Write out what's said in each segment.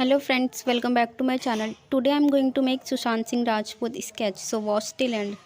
Hello friends, welcome back to my channel. Today I am going to make Sushant Singh Rajput sketch, so watch till end.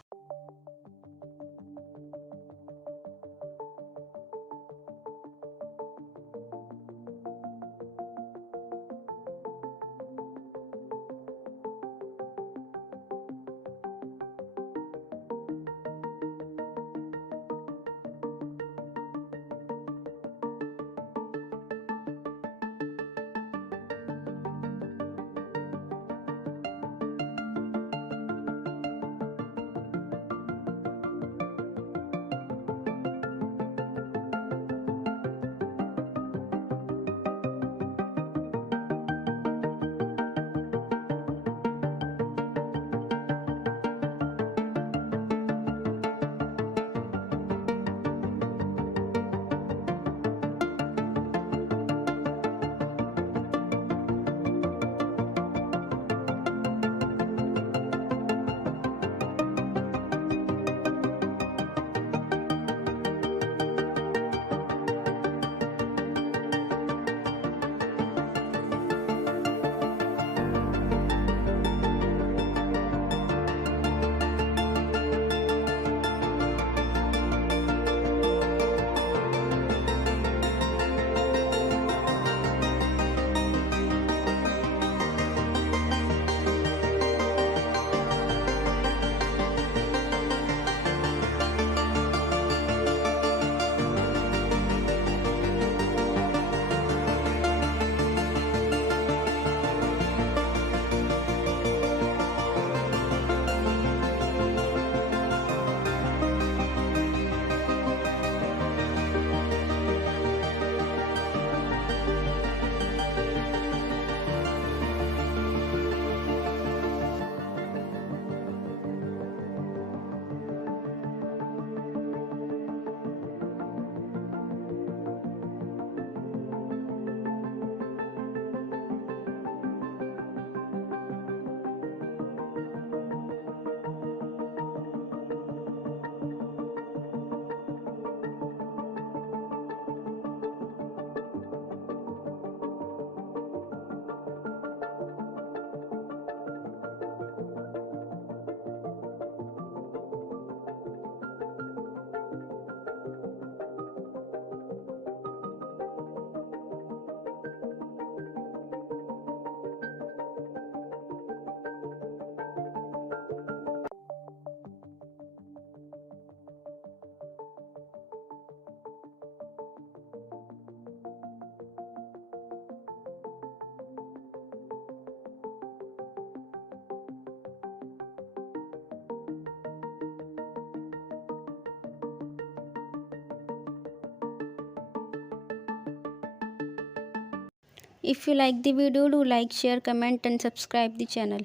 If you like the video, do like, share, comment and subscribe the channel.